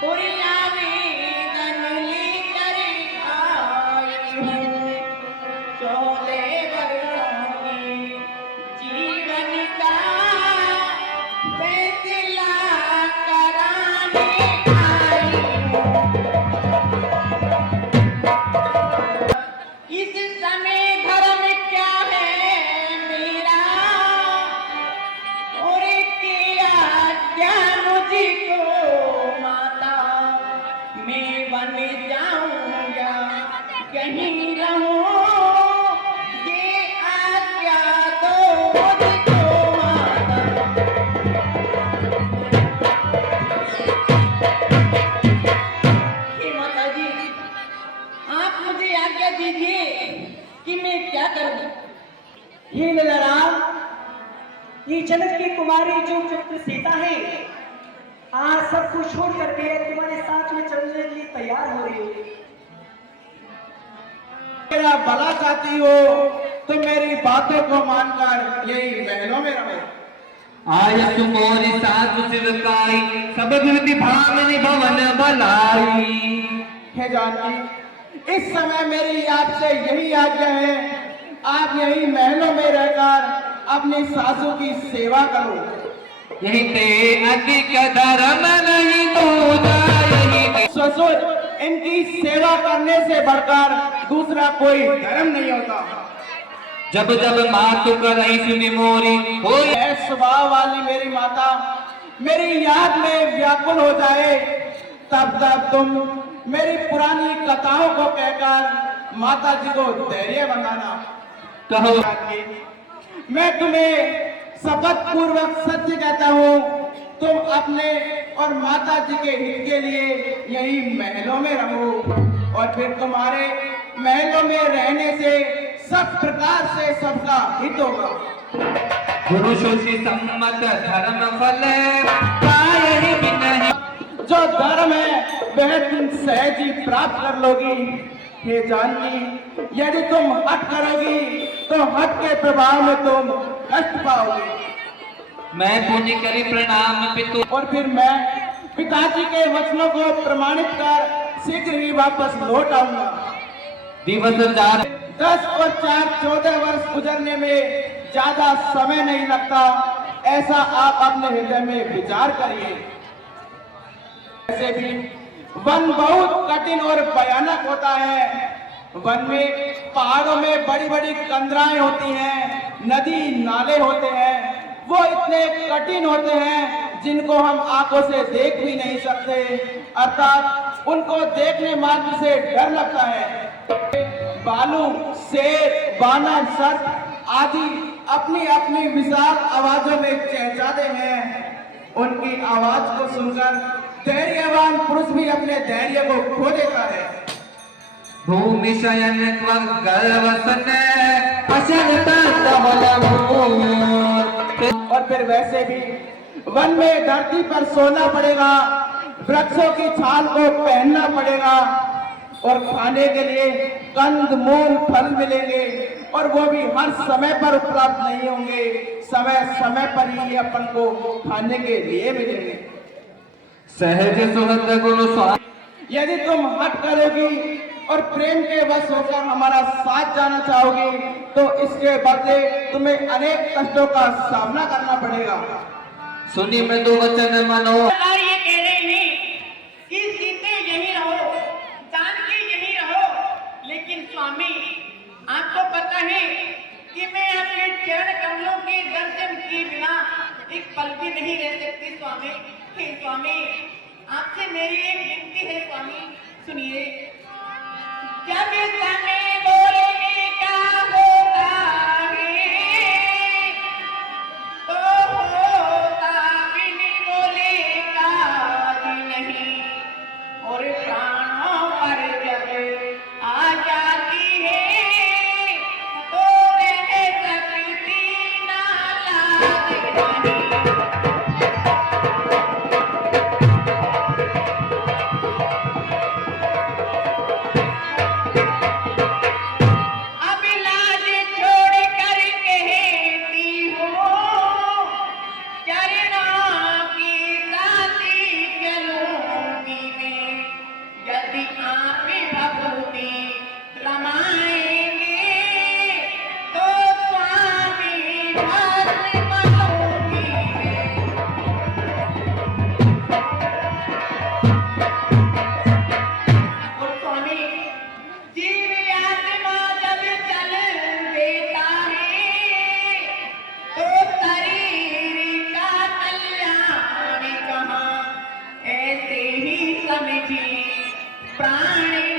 पुरिया में गनली करे आई हूँ, 14 वर्षों की जीवन का फैसला कराने आई हूँ। इस समय धर्म क्या है मेरा, और किया क्या मुझको माता, मैं बन जाऊंगा कहीं रहूं, ये आज्ञा दो मुझको माता। हे माता जी, आप मुझे आज्ञा दीजिए कि मैं क्या करूं। हे ललाराम, ये जनक की कुमारी जो पुत्र सीता है आज सब कुछ छोड़ करके तुम्हारे साथ में चलने के लिए तैयार हो रही है। मेरा भला चाहती हो तो मेरी बातों को मानकर यही महलों में रहो। आय तुमोरी सासु शिवकाई, सब विधि भामिनी भवन भलाई। हे जानकी, इस समय मेरी आपसे यही आज्ञा है, आप यही महलों में रहकर अपनी सासू की सेवा करो। यही ते अधिक धर्म नहीं दूजा, यही ससुर, इनकी सेवा करने से बढ़कर दूसरा कोई धर्म नहीं होता। जब जब मातु करई सुनि मोरी हो, स्वभाव वाली मेरी माता मेरी याद में व्याकुल हो जाए, तब तब तुम मेरी पुरानी कथाओं को कहकर माता जी को धैर्य बनाना। कहो मैं तुम्हें शपथ पूर्वक सत्य कहता हूँ, तुम अपने और माता जी के हित के लिए यही महलों में रहो, और फिर तुम्हारे महलों में रहने से सब प्रकार से सबका हित होगा। गुरु शोषी सम्मत धर्म फल पायहि बिनहि, जो धर्म है वह तुम सहज ही प्राप्त कर लोगी। हे जानकी, यदि तुम हट करोगी तो हट के प्रभाव में तुम कष्ट पाओगे। मैं पुण्य करी प्रणाम पितु, और फिर मैं पिताजी के वचनों को प्रमाणित कर शीघ्र ही वापस लौट आऊंगा। दिवस 4 10 और 4 14 वर्ष गुजरने में ज्यादा समय नहीं लगता, ऐसा आप अपने हृदय में विचार करिए। ऐसे भी वन बहुत कठिन और भयानक होता है। वन में पहाड़ों में बड़ी बड़ी कंदराएं होती हैं, नदी नाले होते हैं, वो इतने कठिन होते हैं जिनको हम आंखों से देख भी नहीं सकते, अर्थात उनको देखने मात्र से डर लगता है। भालू, शेर, बानर, सर्प आदि अपनी अपनी विशाल आवाजों में चहचहाते हैं। उनकी आवाज को सुनकर धैर्यवान पुरुष भी अपने धैर्य को खो देता है। भूमि शयन गर्वसन अचल तमलमूर। और फिर वैसे भी वन में धरती पर सोना पड़ेगा, वृक्षों की छाल को पहनना पड़ेगा, और खाने के लिए कंद मूल फल मिलेंगे, और वो भी हर समय पर उपलब्ध नहीं होंगे, समय समय पर ही अपन को खाने के लिए मिलेंगे। सहज सुहृद गुरु स्वामी, यदि तुम हट करोगी और प्रेम के वश होकर हमारा साथ जाना चाहोगी तो इसके बदले तुम्हें अनेक कष्टों का सामना करना पड़ेगा। सुनी मृदु वचन मनो, ये कह रहे हैं कि सीते यहीं रहो, जानकी यहीं रहो, लेकिन स्वामी आपको पता है कि मैं आपके चरण कमलों के दर्शन किए बिना एक पल भी नहीं रह सकती स्वामी। हे स्वामी, आपसे मेरी एक विनती है स्वामी, सुनिए। जब समय बोलने का होता है तो होता बिन बोले काज नहीं, और प्राणों पर जब आ जाती है तो रह सकती ना लाज नहीं। स्वामी जी प्राणी